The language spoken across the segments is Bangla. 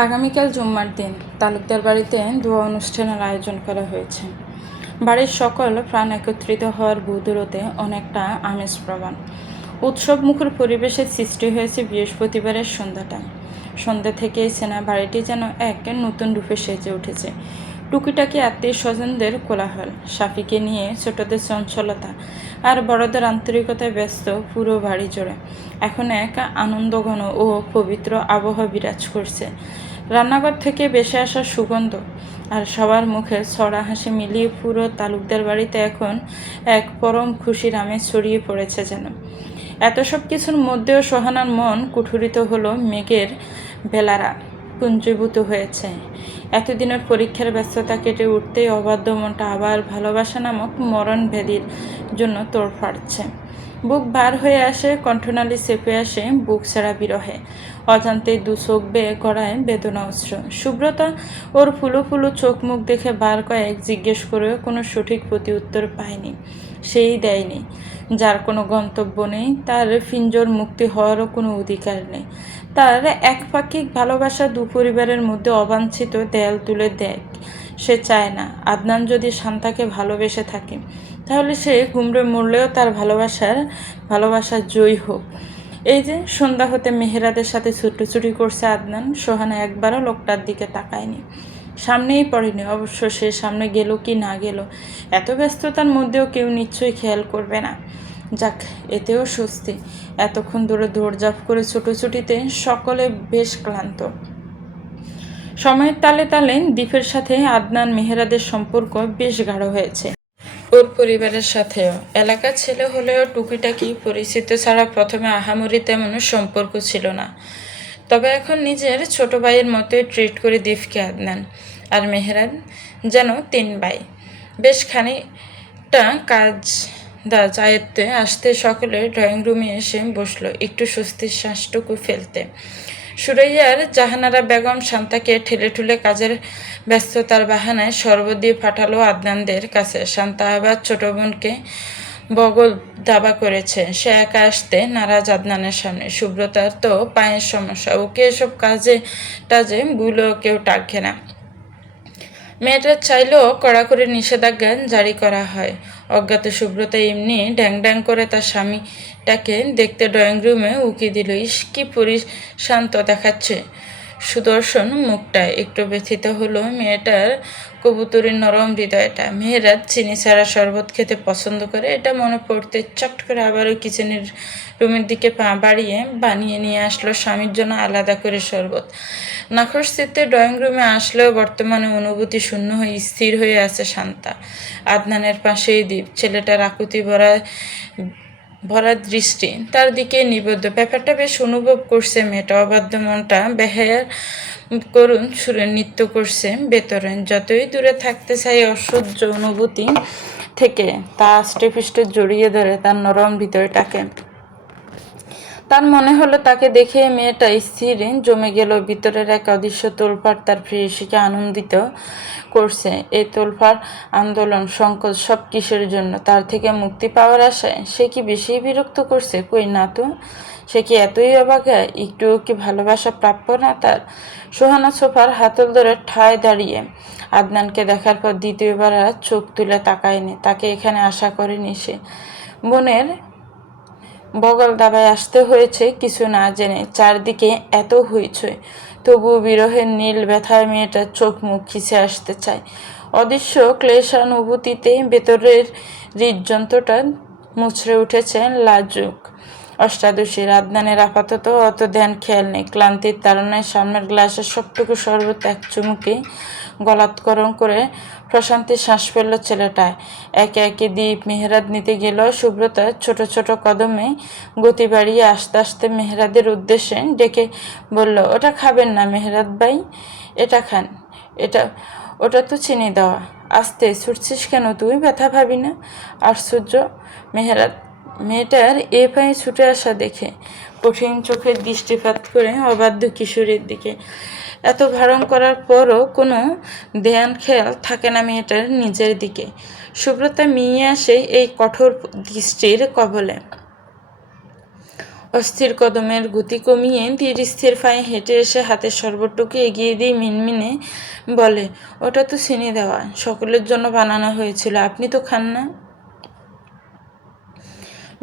আগামীকাল জুম্মার দিন তালুকদার বাড়িতে দোয়া অনুষ্ঠানের আয়োজন করা হয়েছে। বাড়ির সকল প্রাণ একত্রিত হওয়ার বুদুরতে অনেকটা আমেজ প্রবণ উৎসবমুখর পরিবেশের সৃষ্টি হয়েছে বৃহস্পতিবারের সন্ধ্যাটা। সন্ধ্যা থেকেই সেনা বাড়িটি যেন এক নতুন রূপে সেজে উঠেছে। টুকিটাকি আত্মীয় স্বজনদের কোলাহল, সাফিকে নিয়ে ছোটদের চঞ্চলতা আর বড়দের আন্তরিকতায় ব্যস্ত পুরো বাড়ি জুড়ে এখন এক আনন্দঘন ও পবিত্র আবহাওয়া বিরাজ করছে। রান্নাঘর থেকে ভেসে আসা সুগন্ধ আর সবার মুখে ছড়া হাসি মিলিয়ে পুরো তালুকদার বাড়িতে এখন এক পরম খুশির আমেজ ছড়িয়ে পড়েছে যেন। এত সব কিছুর মধ্যেও সোহানার মন কুঠুরিত হলো মেঘের বেলারা পুঞ্জীভূত হয়েছে। এতদিনের পরীক্ষার ব্যস্ততা কেটে উঠতেই অবাধ্য মনটা আবার ভালোবাসা নামক মরণ ভেদির জন্য তোড়ফাড়ছে। বুক ভার হয়ে আসে, কণ্ঠনালী চেপে আসে বুক ছাড়া বিরহে। অজান্তেই দু চোখ বেয়ে গড়ায় বেদনা অশ্রু। সুব্রতা ওর ফুলো ফুলো চোখ মুখ দেখে বার কয়েক জিজ্ঞেস করেও কোনো সঠিক প্রতি উত্তর পায়নি। সেই দেয়নি। যার কোনো গন্তব্য নেই, তার পিঞ্জর মুক্তি হওয়ারও কোনো অধিকার নেই। তার একপাক্ষিক ভালোবাসা দু পরিবারের মধ্যে অবাঞ্ছিত দেয়াল তুলে দেয়। সে চায় না আদনান যদি শান্তাকে ভালোবেসে থাকে, তাহলে সে ঘুমড়ে মরলেও তার ভালোবাসা জয়ী হোক। এই যে সন্ধ্যা হতে মেহেরাদের সাথে ছুটোছুটি করছে আদনান, সোহানা একবারও লোকটার দিকে তাকায়নি, সামনেই পড়েনি। অবশ্য সে সামনে গেল কি না গেল, এত ব্যস্ততার মধ্যেও কেউ নিশ্চয়ই খেয়াল করবে না। যাক, এতেও স্বস্তি। এতক্ষণ ধরে দৌড়ঝাঁপ করে ছুটোছুটিতে সকলে বেশ ক্লান্ত। সময়ের তালে তালে দীপের সাথে আদনান মেহেরাদের সম্পর্ক বেশ গাঢ় হয়েছে। ওর পরিবারের সাথেও। এলাকার ছেলে হলেও টুকিটাকি পরিচিত ছাড়া প্রথমে আহামরি তেমন সম্পর্ক ছিল না। তবে এখন নিজের ছোট ভাইয়ের মতোই ট্রিট করে দীপকে আদনান আর মেহেরাদ যেন তিন ভাই। বেশ খানিকটা কাজ আয়ত্তে আসতে সকলে ড্রয়িং রুমে এসে বসলো একটু স্বস্তির শ্বাসটুকু ফেলতে। সুরাইয়ার জাহানারা বেগম শান্তাকে ঠেলে ঠুলে কাজের ব্যস্ততার বাহানায় শরবত দিয়ে পাঠালো আদনানদের কাছে। শান্তা আবার ছোট বোনকে বগল দাবা করেছে। সে একা আসতে নারাজ আদনানের সামনে। সুব্রতার তো পায়ের সমস্যা, ওকে এসব কাজে টাজে বুলেও কেউ টাকবে না। মেয়েটা চাইলেও কড়া করে নিষেধাজ্ঞা জারি করা হয়। অজ্ঞাত সুব্রতা এমনি ড্যাং ড্যাং করে তার স্বামীটাকে দেখতে ড্রয়িং রুমে উকি দিল। ইস, কি পরিশান্ত দেখাচ্ছে সুদর্শন মুখটা। একটু ব্যথিত হলো মেয়েটার কবুতরের নরম হৃদয়টা। মেয়েরা চিনি ছাড়া শরবত খেতে পছন্দ করে, এটা মনে পড়তে চট করে আবারও কিচেনের রুমের দিকে পা বাড়িয়ে বানিয়ে নিয়ে আসলো স্বামীর জন্য আলাদা করে শরবত। নাখোশ চিত্তে ড্রয়িং রুমে আসলেও বর্তমানে অনুভূতি শূন্য হয়ে স্থির হয়ে আছে শান্তা। আদনানের পাশেই দীপ, ছেলেটার আকুতি ভরা দৃষ্টি তার দিকে নিবদ্ধ। ব্যাপারটা বেশ অনুভব করছে মেয়েটা। অবাধ্য মনটা বেহায়ার করুণ সুরে নৃত্য করছে ভেতরে। যতই দূরে থাকতে চাই অসহ্য অনুভূতি থেকে, তা আষ্টে পৃষ্ঠে জড়িয়ে ধরে তার নরম হৃদয়টাকে। তার মনে হলো তাকে দেখে মেয়েটা স্থির জমে গেল। ভিতরের এক অদৃশ্য তোলপাড় তার প্রেয়সীকে আনন্দিত করছে। এই তোলপাড়, আন্দোলন, সংকোচ সব কিসের জন্য? তার থেকে মুক্তি পাওয়ার আশায়? সে কি বেশি বিরক্ত করছে? কই না তো। সে কি এতই অবাগা? একটুও কি ভালোবাসা প্রাপ্য না তার? সোহানা সোফার হাতল ধরে ঠায় দাঁড়িয়ে আদনানকে দেখার পর দ্বিতীয়বার আর চোখ তুলে তাকায়নি। তাকে এখানে আশা করেনি সে। বোনের বগল দাবায় আসতে হয়েছে কিছু না জেনে। চারদিকে এত হইচই, তবুও বিরহের নীল ব্যথায় মেয়েটার চোখ মুখ খিচে আসতে চায়। অদৃশ্য ক্লেশানুভূতিতে ভেতরের হৃদযন্ত্রটা মুচড়ে উঠেছে লাজুক অষ্টাদশীর। আদনানের আপাতত অত ধ্যান খেয়াল নেই। ক্লান্তির তাড়নায় সামনের গ্লাসের সবটুকু শরবত এক চুমুকে গলাৎকরণ করে প্রশান্তির শ্বাস ফেলল ছেলেটায়। একে একে দীপ মেহেরাদ নিতে গেল। সুব্রতা ছোট ছোট কদমে গতি বাড়িয়ে আস্তে আস্তে মেহেরাদের উদ্দেশ্যে ডেকে বলল, ওটা খাবেন না মেহেরাদ ভাই, এটা খান। ওটা তো চিনি দেওয়া। আস্তে ছুটছিস কেন তুই? ব্যথা ভাবি না? আশ্চর্য! মেয়েটার এ পায়ে ছুটে আসা দেখে কঠিন চোখের দৃষ্টিপাত করে অবাধ্য কিশোরীর দিকে। এত ভারণ করার পরও কোনো ধ্যান খেয়াল থাকে না মেয়েটার নিজের দিকে। সুব্রতা মিয়ে আসে এই কঠোর দৃষ্টির কবলে। অস্থির কদমের গতি কমিয়ে ধীর স্থির পায়ে হেঁটে এসে হাতের শরবতটুকু এগিয়ে দিয়ে মিনমিনে বলে, ওটা তো চিনি দেওয়া, সকলের জন্য বানানো হয়েছিল, আপনি তো খান না।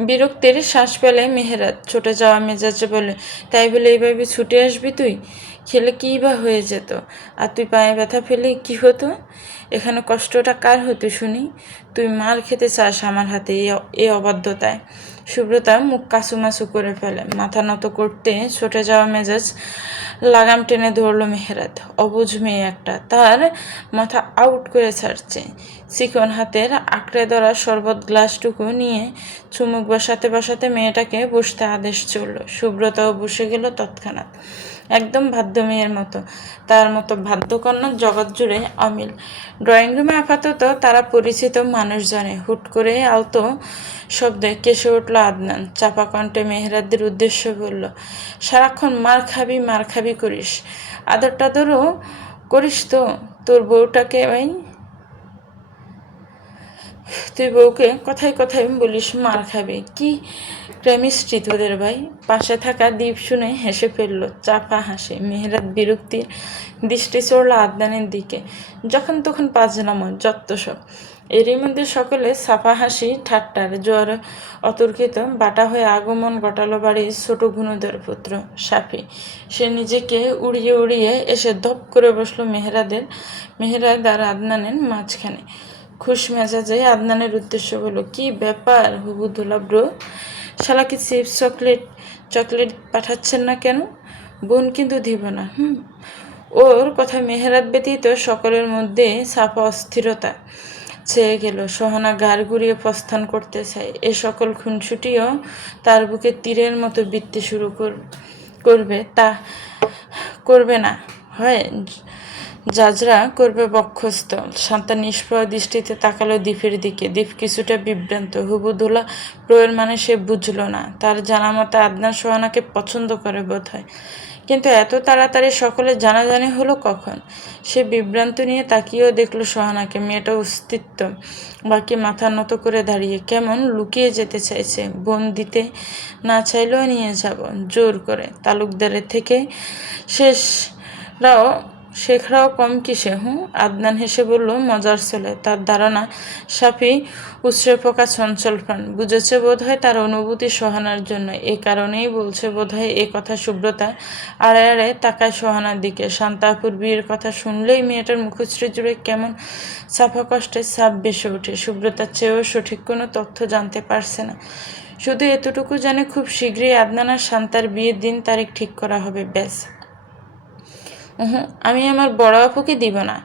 বিরক্তির শ্বাস পেলে মেহেরাত ছুটে যাওয়া মেজাজে বলে, তাই বলে এইভাবে ছুটে আসবি তুই? খেলে কী বা হয়ে যেত? আর তুই পায়ে ব্যথা পেলে কি হতো? এখানে কষ্টটা কার হতো শুনি? তুই মার খেতে চাস আমার হাতে এ অবাধ্যতায়। সুব্রতা মুখ কাসুমাসু করে ফেলে, মাথা নত করতে ছুটে যাওয়া মেজাজ লাগাম টেনে ধরল মেহেরাত। অবুঝ মেয়ে একটা, তার মাথা আউট করে ছাড়ছে। চিকন হাতের আঁকড়ে ধরা শরবত গ্লাসটুকু নিয়ে চুমুক বসাতে বসাতে মেয়েটাকে বসতে আদেশ চলল। সুব্রতাও বসে গেল তৎক্ষণাৎ, একদম বাধ্য মেয়ের মতো। তার মতো বাধ্যকন্যা জগৎ জুড়ে অমিল। ড্রয়িং রুমে আপাতত তারা পরিচিত মানুষজনে। হুট করে আলতো শব্দে কেসে উঠল আদনান। চাপা কণ্ঠে মেহেরাদের উদ্দেশ্য বলল, সারাক্ষণ মার খাবি করিস, আদর টাদরও করিস তো? তোর বউটাকে তুই বউকে কথায় কথায় বলিস মার খাবে? কি কেমিস্ট্রি তোদের ভাই? পাশে থাকা দ্বীপ শুনে হেসে ফেলল, চাপা হাসে। মেহেরাত বিরক্তির দৃষ্টি চড়ল আদনানের দিকে। যখন তখন পাজলামো, যত্ত সব। এরই মধ্যে সকলে ছাপা হাসি ঠাট্টার জোয়ার অতর্কিত বাটা হয়ে আগমন ঘটালো বাড়ির ছোট গুণধর পুত্র সাফি। সে নিজেকে উড়িয়ে উড়িয়ে এসে ধপ করে বসলো মেহেরাদ আর আদনানের মাঝখানে। খুশ মেজাজে আদনানের উদ্দেশ্য বলল, কি ব্যাপার হুবুদুল্লা ব্রো, শালাকে চিপস চকলেট পাঠাচ্ছেন না কেন? বোন কিন্তু দিব না। ওর কথা মেহেরাত ব্যতীত সকলের মধ্যে ছাপা অস্থিরতা ছেয়ে গেল। সোহানা গাড় ঘুরিয়ে প্রস্থান করতে চায়। এ সকল খুনসুটিও তার বুকে তীরের মতো বিত্তে শুরু করবে না হয় জাজরা করবে বক্ষস্থল। শান্তা নিষ্প্রয় দৃষ্টিতে তাকালো দ্বীপের দিকে। দ্বীপ কিছুটা বিভ্রান্ত। হুবুদুল্লা প্রয়ের মানে সে বুঝল না। তার জানা মতো আদনান সোহানাকে পছন্দ করে বোধ হয়, কিন্তু এত তাড়াতাড়ি সকলের জানাজানি হলো কখন? সে বিভ্রান্ত নিয়ে তাকিয়েও দেখল সোহানাকে। মেয়েটা অস্তিত্ব বাকি মাথা নত করে দাঁড়িয়ে, কেমন লুকিয়ে যেতে চাইছে। বোন দিতে না চাইলেও নিয়ে যাব জোর করে। তালুকদারের থেকে শেখরাও কম কিসে? আদনান হেসে বলল, মজার ছেলে। তার ধারণা সাফি উৎসে পোকা চঞ্চল প্রাণ। বুঝেছে বোধ হয় তার অনুভূতি সোহানার জন্য। এ কারণেই বলছে বোধ হয় এ কথা। সুব্রতা আড়ে আড়ে তাকায় সোহানার দিকে। শান্তাপুর বিয়ের কথা শুনলেই মেয়েটার মুখশ্রী জুড়ে কেমন চাপা কষ্টের ছাপ ভেসে ওঠে। সুব্রতার চেয়েও সঠিক কোনো তথ্য জানতে পারছে না, শুধু এতটুকু জানে খুব শীঘ্রই আদনান আর শান্তার বিয়ের দিন তারিখ ঠিক করা হবে, ব্যাস। আমি আমার বড় আপুকে দিব না।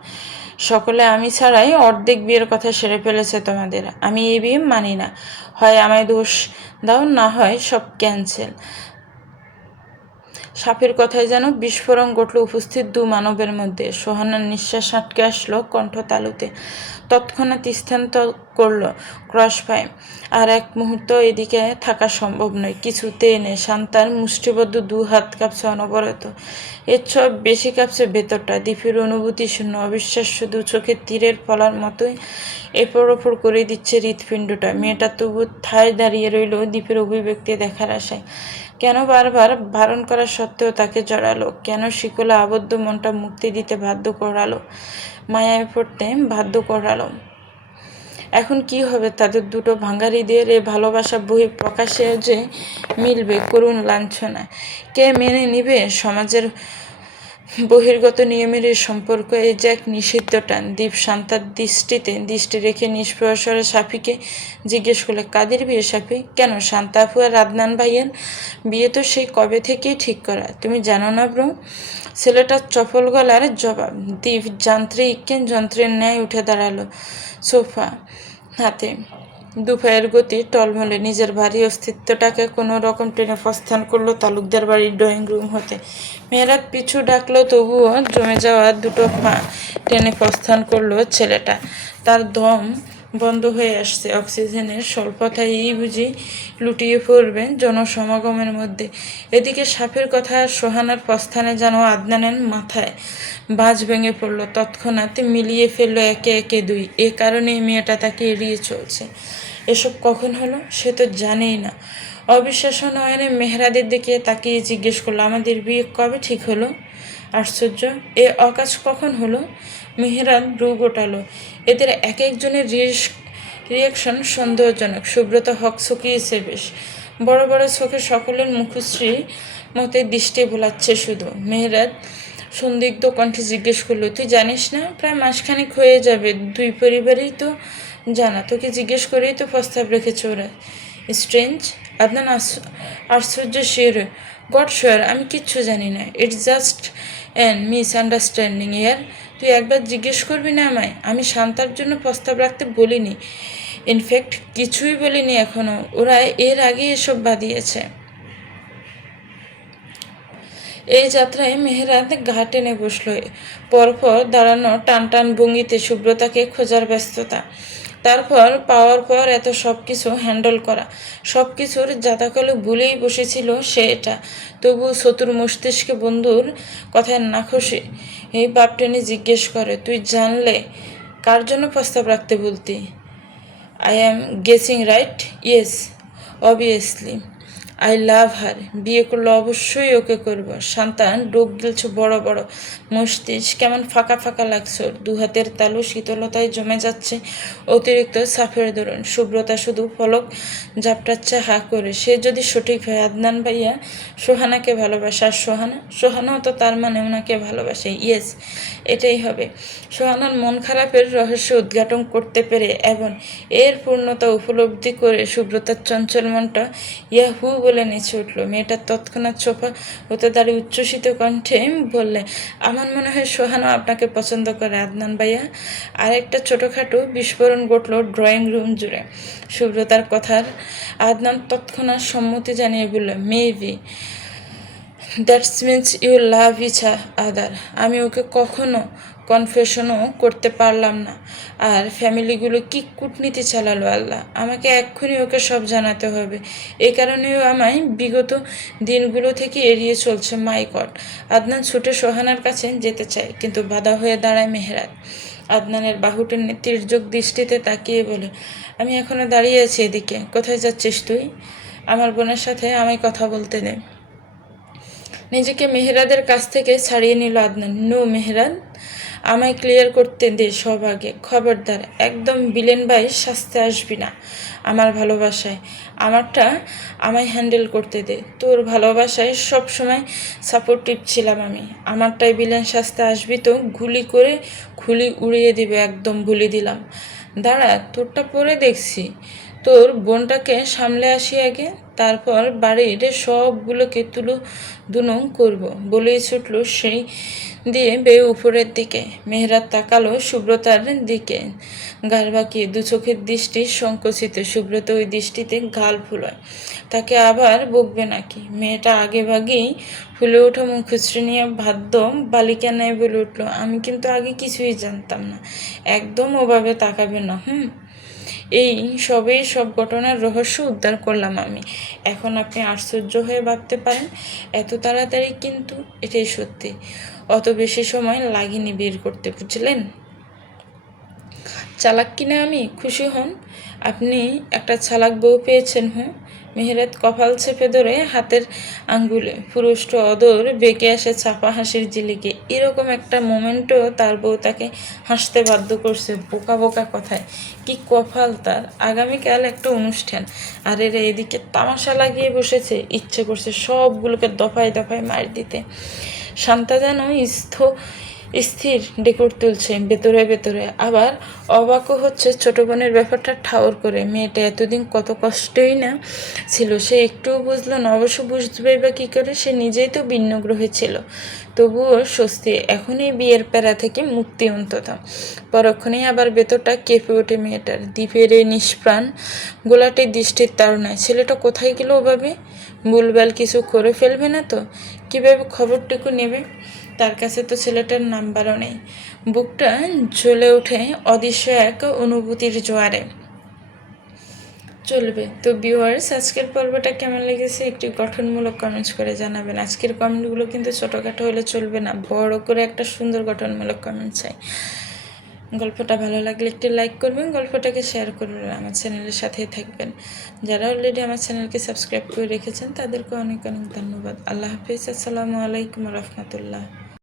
সকলে আমি ছাড়াই অর্ধেক বিয়ের কথা সেরে ফেলেছে তোমাদের। আমি এই বিয়ে মানি না। হয় আমায় দোষ দাও, না হয় সব ক্যান্সেল। সাপের কথায় যেন বিস্ফোরণ ঘটল উপস্থিত দু মানবের মধ্যে। সোহানার নিঃশ্বাস আটকে আসলো কণ্ঠ তালুতে। তৎক্ষণাৎ স্থানান্তর করল ক্রস পায়ে। আর এক মুহূর্ত এদিকে থাকা সম্ভব নয়, কিছুতে নেই। শান্তার মুষ্টিবদ্ধ দু হাত কাঁপছে অনবরত। এর সব বেশি কাঁপছে ভেতরটা। দ্বীপের অনুভূতি শূন্য, অবিশ্বাস্য দু চোখের তীরের ফলার মতোই এপর ওপর করে দিচ্ছে হৃৎপিণ্ডটা। মেয়েটা তবু ঠায় দাঁড়িয়ে রইল দ্বীপের অভিব্যক্তি দেখার আশায়। কেন বারবার বারণ করা সত্ত্বেও তাকে জড়ালো? কেন শিকলে আবদ্ধ মনটা মুক্তি দিতে বাধ্য করালো, মায়ায় পড়তে বাধ্য করালো? এখন কি হবে তাদের দুটো ভাঙা হৃদয়ের এ ভালোবাসা বহি প্রকাশে যে মিলবে করুণ লাঞ্ছনা? কে মেনে নিবে সমাজের বহির্গত নিয়মের এই সম্পর্ক? এই যে এক নিষিদ্ধ টান। দ্বীপ শান্তার দৃষ্টি রেখে নিষ্প্রয়সরে সাফিকে জিজ্ঞেস করলে, কাদের বিয়ে সাফি? কেন, শান্তা আপু আর আদনান ভাইয়ের বিয়ে তো সেই কবে থেকেই ঠিক করা, তুমি জানো না ব্রো? ছেলেটার চপল গলার জবাব। দ্বীপ যন্ত্রের ন্যায় উঠে দাঁড়ালো সোফা হাতে। দুপায়ের গতি টলমলে। নিজের ভারী অস্তিত্বটাকে কোনো রকম টেনে প্রস্থান করলো তালুকদার বাড়ির ড্রয়িং রুম হতে। মেয়েরা পিছু ডাকলো, তবুও জমে যাওয়া দুটো পা টেনে প্রস্থান করলো ছেলেটা। তার দম বন্ধ হয়ে আসছে। অক্সিজেনের স্বল্পতায় এই বুঝি লুটিয়ে পড়বে জনসমাগমের মধ্যে। এদিকে সাপের কথা সোহানার প্রস্থানে যেন আদনানের মাথায় বাজ ভেঙে পড়ল। তৎক্ষণাৎ মিলিয়ে ফেললো একে একে দুই। এ কারণেই মেয়েটা তাকে এড়িয়ে চলছে। এসব কখন হলো সে তো জানেই না। অবিশ্বাস্য নয়নে মেহরাদের দিকে তাকিয়ে জিজ্ঞেস করলো, আমাদের বিয়ে কবে ঠিক হলো? আশ্চর্য, এ অকাজ কখন হলো? মেহরাদ ভ্রু গোটালো। এদের এক একজনের রিয়াকশন সন্দেহজনক। সুব্রত হকচকিয়েছে বেশ, বড় বড় চোখে সকলের মুখশ্রী মতে দৃষ্টি ভোলাচ্ছে শুধু। মেহরাদ সন্দিগ্ধ কণ্ঠে জিজ্ঞেস করলো, তুই জানিস না? প্রায় মাসখানেক হয়ে যাবে, দুই পরিবারই তো জানা, তোকে জিজ্ঞেস করেই তো প্রস্তাব রেখেছে ওরা। স্ট্রেঞ্জ। আদনান আশ্চর্য শিওর, গড শিওর আমি কিচ্ছু জানি না, ইটস জাস্ট অ্যান মিসআন্ডারস্ট্যান্ডিং ইয়ার। তুই একবার জিজ্ঞেস করবি না আমায়? আমি শান্তার জন্য প্রস্তাব রাখতে বলিনি, ইনফ্যাক্ট কিছুই বলিনি এখনও। ওরা এর আগে এসব বাদিয়েছে। এই যাত্রায় মেহরাদ ঘা টেনে বসল। পরপর দাঁড়ানো টান টান ভঙ্গিতে সুব্রতাকে খোঁজার ব্যস্ততা, তারপর পাওয়ার পর এত সব কিছু হ্যান্ডেল করা, সব কিছুর যাতাকালে ভুলেই বসেছিল সে এটা। তবু চতুর মস্তিষ্কে বন্ধুর কথায় না খুশি এই বাপ টেনে জিজ্ঞেস করে, তুই জানলে কার জন্য প্রস্তাব রাখতে বলতি? I am guessing right? Yes, obviously I love her. বিয়ে করলে অবশ্যই ওকে করব। সন্তান ডোক গিলছে বড় বড়, মস্তিষ্ক কেমন ফাঁকা ফাঁকা লাগছে ওর। দু হাতের তালু শীতলতায় জমে যাচ্ছে অতিরিক্ত সাফের দরুন। সুব্রতা শুধু ফলক ঝাপটাচ্ছে হা করে। সে যদি সঠিক হয়, আদনান ভাইয়া সোহানাকে ভালোবাসে, আর সোহানাও তো তার মানে ওনাকে ভালোবাসে। ইয়েস, এটাই হবে। সোহানার মন খারাপের রহস্য উদ্ঘাটন করতে পেরে এবং এর পূর্ণতা উপলব্ধি করে সুব্রতার চঞ্চল মনটা ইয়াহু বলে নেচে উঠল। মেয়েটা তৎক্ষণাৎ সোফা হতে দাঁড়িয়ে উচ্ছ্বসিত কণ্ঠে বললে, আমার মনে হয় সোহানা আপনাকে পছন্দ করে আদনান ভাইয়া। আরেকটা ছোটোখাটো বিস্ফোরণ ঘটল ড্রয়িং রুম জুড়ে সুব্রতার কথার। আদনান তৎক্ষণাৎ সম্মতি জানিয়ে বলল, maybe that's means you love each other. আমি ওকে কখনো কনফেশনও করতে পারলাম না। আর ফ্যামিলিগুলো কি কূটনীতি চালালো আল্লাহ! আমাকে এক্ষুনি ওকে সব জানাতে হবে। এই কারণেও আমায় বিগত দিনগুলো থেকে এড়িয়ে চলছে। মাই গড! আদনান ছুটে সোহানার কাছে যেতে চায়, কিন্তু বাধা হয়ে দাঁড়ায় মেহরাত। আদনানের বাহু টেনে তির্যক দৃষ্টিতে তাকিয়ে বলে, আমি এখনো দাঁড়িয়ে আছি এদিকে। কোথায় যাচ্ছিস তুই? আমার বোনের সাথে আমায় কথা বলতে দে। নিজেকে মেহরাদের কাছ থেকে ছাড়িয়ে নিল আদনান। নো মেহরাদ, আমায় ক্লিয়ার করতে দে সব আগে। খবরদার একদম বিলেন বাই সাজতে আসবি না আমার ভালোবাসায়। আমারটা আমায় হ্যান্ডেল করতে দে। তোর ভালোবাসায় সব সময় সাপোর্টিভ ছিলাম আমি। আমারটাই বিলেন সাজতে আসবি তো খুলি উড়িয়ে দিবে, একদম ভুলে দিলাম। দাঁড়া, তোরটা পরে দেখছি। তোর বোনটাকে সামলে আসি আগে, তারপর বাড়ির সবগুলোকে দুনো করব। বলেই ছুটল সেই দিয়ে বেয়ে উপরের দিকে। মেহরাত তাকালো সুব্রতার দিকে, গাল বাঁকিয়ে, দু চোখের দৃষ্টি সংকুচিত। সুব্রত ওই দৃষ্টিতে গাল ফুলায়। তাকে আবার বকবে নাকি? মেয়েটা আগে ভাগেই ফুলে ওঠা মুখশ্রী নিয়ে বাধ্য বালিকা নেয় বলে উঠল, আমি কিন্তু আগে কিছুই জানতাম না। একদম ওভাবে তাকাবে না। এই সব ঘটনার রহস্য উদ্ধার করলাম আমি। এখন আপনি আশ্চর্য হয়ে ভাবতে পারেন এত তাড়াতাড়ি, কিন্তু এটাই সত্যি। অত বেশি সময় লাগেনি বের করতে, বুঝলেন? চালাক কিনা আমি? খুশি হন, আপনি একটা চালাক বউ পেয়েছেন। মেহরাত কপাল চেপে ধরে হাতের আঙ্গুলে পুরুষ্ট অদর বেঁকে আসে চাপা হাসির ঝিলিকে। এরকম একটা মোমেন্টও তার বউ তাকে হাসতে বাধ্য করছে। বোকা বোকা কথায় কি কপাল তার! আগামীকাল একটা অনুষ্ঠান, আর এরা এদিকে তামাশা লাগিয়ে বসেছে। ইচ্ছে করছে সবগুলোকে দফায় দফায় মার দিতে। শান্তা যেন স্থির ডেকর তুলছে ভেতরে ভেতরে, আবার অবাকও হচ্ছে ছোট বোনের ব্যাপারটা ঠাউর করে। মেয়েটা এতদিন কত কষ্টই না ছিল, সে একটুও বুঝলো না। অবশ্য বুঝবেই বা কী করে, সে নিজেই তো ভিন্ন গ্রহে ছিল। তবুও স্বস্তি, এখনই বিয়ের প্যারা থেকে মুক্তি অন্তত। পরক্ষণেই আবার ভেতরটা কেঁপে ওঠে মেয়েটার। দ্বীপের এই নিষ্প্রাণ গোলাটে দৃষ্টির তাড়নায় ছেলেটা কোথায় গেল ওভাবে? ভুলভাল কিছু করে ফেলবে না তো? কীভাবে খবরটুকু নেবে? তার কাছে তো ছেলেটার নাম্বারও নেই। বুকটা জ্বলে ওঠে অদৃশ্য এক অনুভূতির জোয়ারে। চলবে তো ভিউয়ার্স, আজকের পর্বটা কেমন লেগেছে একটি গঠনমূলক কমেন্টস করে জানাবেন। আজকের কমেন্টগুলো কিন্তু ছোটোখাটো হলে চলবে না, বড় করে একটা সুন্দর গঠনমূলক কমেন্ট চাই। গল্পটা ভালো লাগলে একটি লাইক করবেন, গল্পটাকে শেয়ার করবেন, আমার চ্যানেলের সাথেই থাকবেন। যারা অলরেডি আমার চ্যানেলকে সাবস্ক্রাইব করে রেখেছেন তাদেরকে অনেক অনেক ধন্যবাদ। আল্লাহ হাফিজ। আসসালামু আলাইকুম রহমতুল্লাহ।